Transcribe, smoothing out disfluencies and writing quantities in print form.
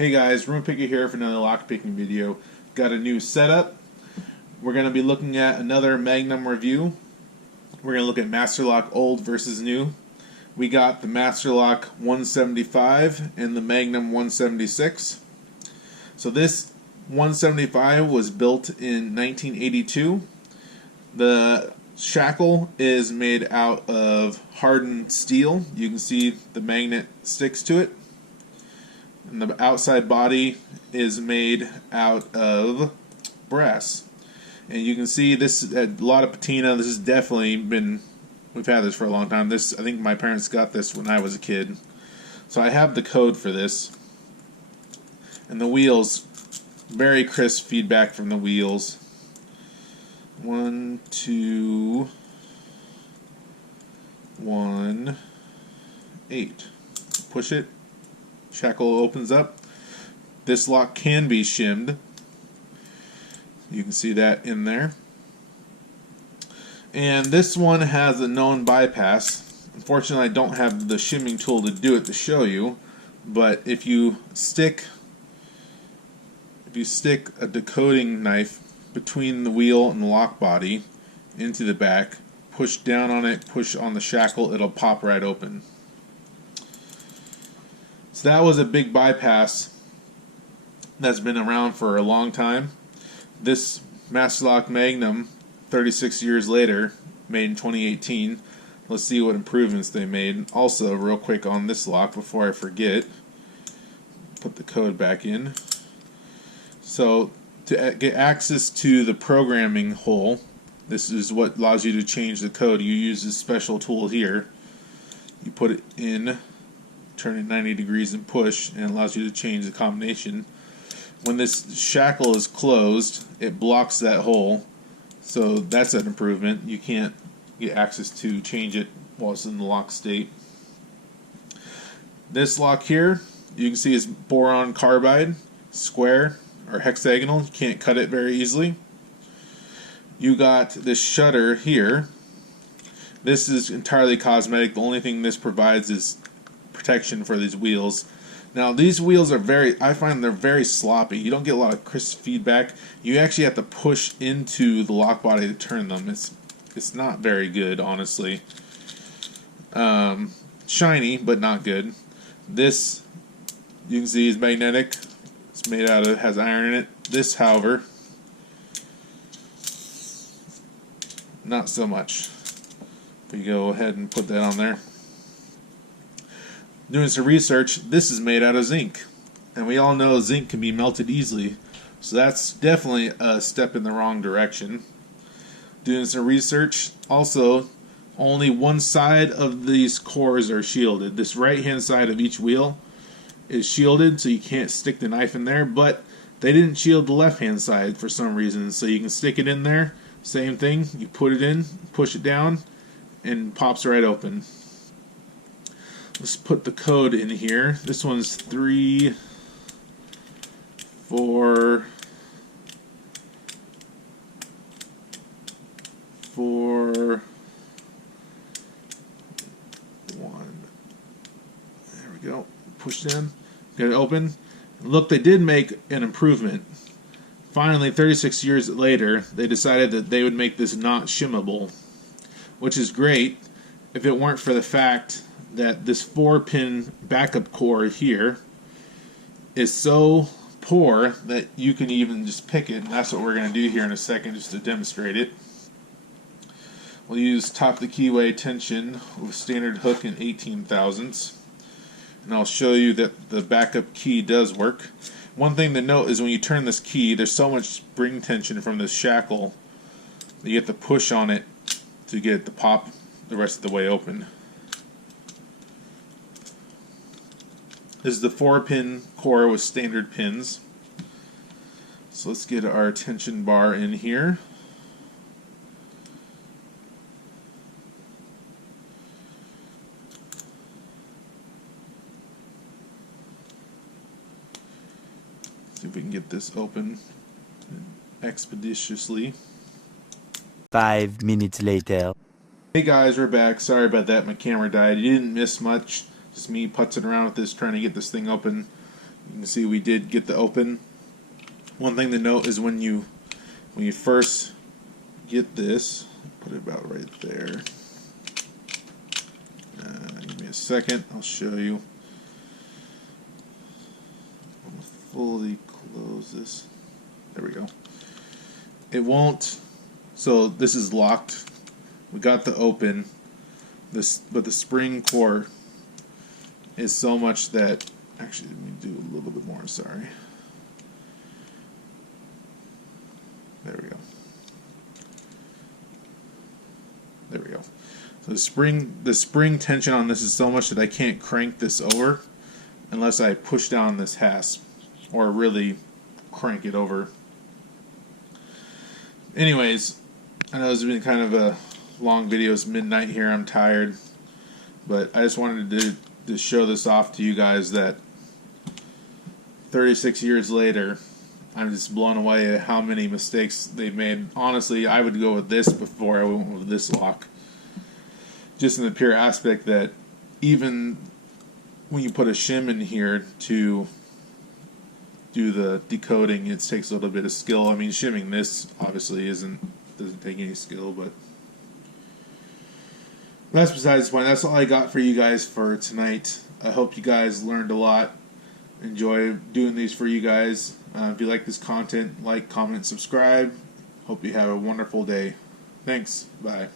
Hey guys, RoonPicker here for another lockpicking video. Got a new setup. We're going to be looking at another Magnum review. We're going to look at Master Lock old versus new. We got the Master Lock 175 and the Magnum 176. So this 175 was built in 1982. The shackle is made out of hardened steel. You can see the magnet sticks to it. And the outside body is made out of brass. And you can see this a lot of patina. This has definitely been, we've had this for a long time. This, I think my parents got this when I was a kid. So I have the code for this. And the wheels, very crisp feedback from the wheels. 1, 2, 1, 8. Push it. Shackle opens up. This lock can be shimmed. You can see that in there. And this one has a known bypass. Unfortunately, I don't have the shimming tool to do it to show you. But if you stick a decoding knife between the wheel and the lock body into the back, push down on it, push on the shackle, it'll pop right open. So that was a big bypass that's been around for a long time. This Master Lock Magnum, 36 years later, made in 2018. Let's see what improvements they made. Also, real quick on this lock before I forget, put the code back in. So to get access to the programming hole, this is what allows you to change the code. You use this special tool here. You put it in, turn it 90 degrees and push, and it allows you to change the combination. When this shackle is closed, it blocks that hole, so that's an improvement. You can't get access to change it while it's in the lock state. This lock here, you can see is boron carbide, square or hexagonal. You can't cut it very easily. You got this shutter here. This is entirely cosmetic. The only thing this provides is protection for these wheels. Now these wheels are I find they're very sloppy. You don't get a lot of crisp feedback. You actually have to push into the lock body to turn them. It's not very good, honestly. Shiny, but not good. This, you can see, is magnetic. It's made out of, has iron in it. This, however, not so much. If you go ahead and put that on there. Doing some research, this is made out of zinc, and we all know zinc can be melted easily, so that's definitely a step in the wrong direction. Doing some research, also only one side of these cores are shielded. This right hand side of each wheel is shielded, so you can't stick the knife in there, but they didn't shield the left hand side for some reason, so you can stick it in there. Same thing, you put it in, push it down, and it pops right open. Let's put the code in here. This one's 3, 4, 4, 1. There we go. Push in. Get it open. Look, they did make an improvement. Finally, 36 years later, they decided that they would make this not shimmable, which is great if it weren't for the fact that this 4-pin backup core here is so poor that you can even just pick it, and that's what we're going to do here in a second just to demonstrate it. We'll use top the keyway tension with standard hook in 18 thousandths, and I'll show you that the backup key does work. One thing to note is when you turn this key, there's so much spring tension from this shackle that you have to push on it to get it to pop the rest of the way open. This is the 4-pin core with standard pins. So let's get our tension bar in here. See if we can get this open expeditiously. 5 minutes later. Hey guys, we're back. Sorry about that, my camera died. You didn't miss much. Just me putzing around with this, trying to get this thing open. You can see we did get the open. One thing to note is when you first get this, put it about right there. Give me a second, I'll show you. I'm going to fully close this. There we go. It won't. So this is locked. We got the open. But the spring core is so much that. Actually, let me do a little bit more. Sorry. There we go. There we go. So the spring tension on this is so much that I can't crank this over unless I push down this hasp or really crank it over. Anyways, I know this has been kind of a long video. It's midnight here. I'm tired, but I just wanted to show this off to you guys that 36 years later, I'm just blown away at how many mistakes they've made. Honestly, I would go with this before I went with this lock. Just in the pure aspect that even when you put a shim in here to do the decoding, it takes a little bit of skill. I mean, shimming this obviously doesn't take any skill, but that's besides the point. That's all I got for you guys for tonight. I hope you guys learned a lot. Enjoy doing these for you guys. If you like this content, like, comment, subscribe. Hope you have a wonderful day. Thanks. Bye.